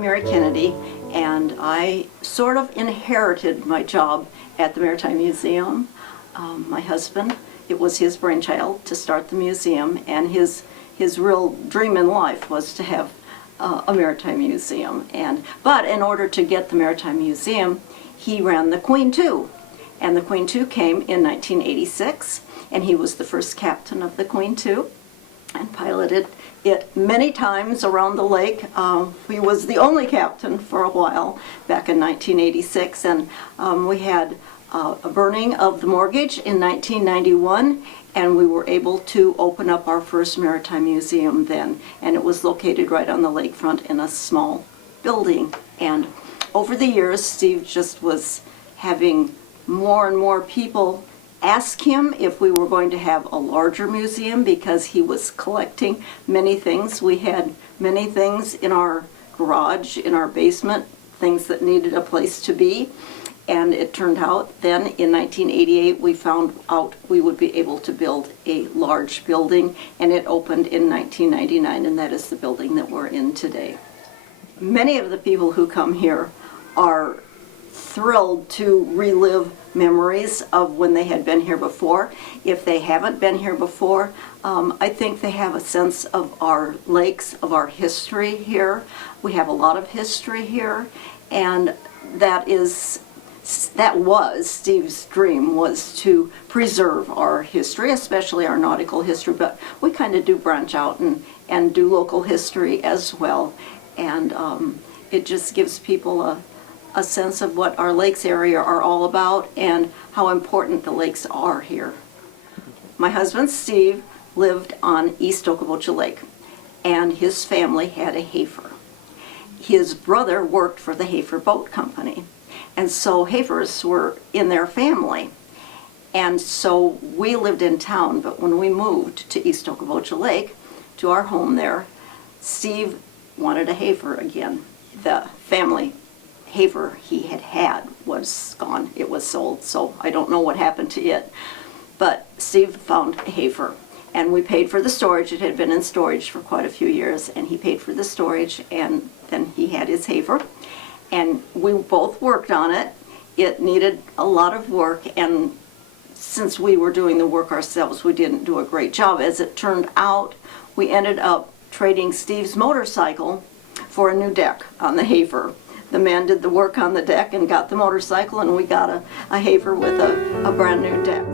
I'm Mary Kennedy, and I sort of inherited my job at the Maritime Museum. My husband, it was his brainchild to start the museum, and his real dream in life was to have a Maritime Museum. But in order to get the Maritime Museum, he ran the Queen II. And the Queen II came in 1986, and he was the first captain of the Queen II and piloted it many times around the lake. He was the only captain for a while back in 1986, and we had a burning of the mortgage in 1991, and we were able to open up our first Maritime Museum then, and it was located right on the lakefront in a small building. And over the years, Steve just was having more and more people ask him if we were going to have a larger museum, because he was collecting many things. We had many things in our garage, in our basement, things that needed a place to be. And it turned out then in 1988 we found out we would be able to build a large building, and it opened in 1999, and that is the building that we're in today. Many of the people who come here are thrilled to relive memories of when they had been here before. If they haven't been here before, I think they have a sense of our lakes, of our history here. We have a lot of history here, and that was Steve's dream, was to preserve our history, especially our nautical history, but we kind of do branch out and do local history as well. And it just gives people a sense of what our lakes area are all about and how important the lakes are here. My husband Steve lived on East Okoboji Lake, and his family had a heifer. His brother worked for the Heifer Boat Company, and so heifers were in their family. And so we lived in town, but when we moved to East Okoboji Lake, to our home there, Steve wanted a heifer again. The family heifer he had was gone. It was sold, so I don't know what happened to it. But Steve found a heifer, and we paid for the storage. It had been in storage for quite a few years, and he paid for the storage, and then he had his heifer. And we both worked on it. It needed a lot of work, and since we were doing the work ourselves, we didn't do a great job. As it turned out, we ended up trading Steve's motorcycle for a new deck on the heifer. The man did the work on the deck and got the motorcycle, and we got a heifer with a brand new deck.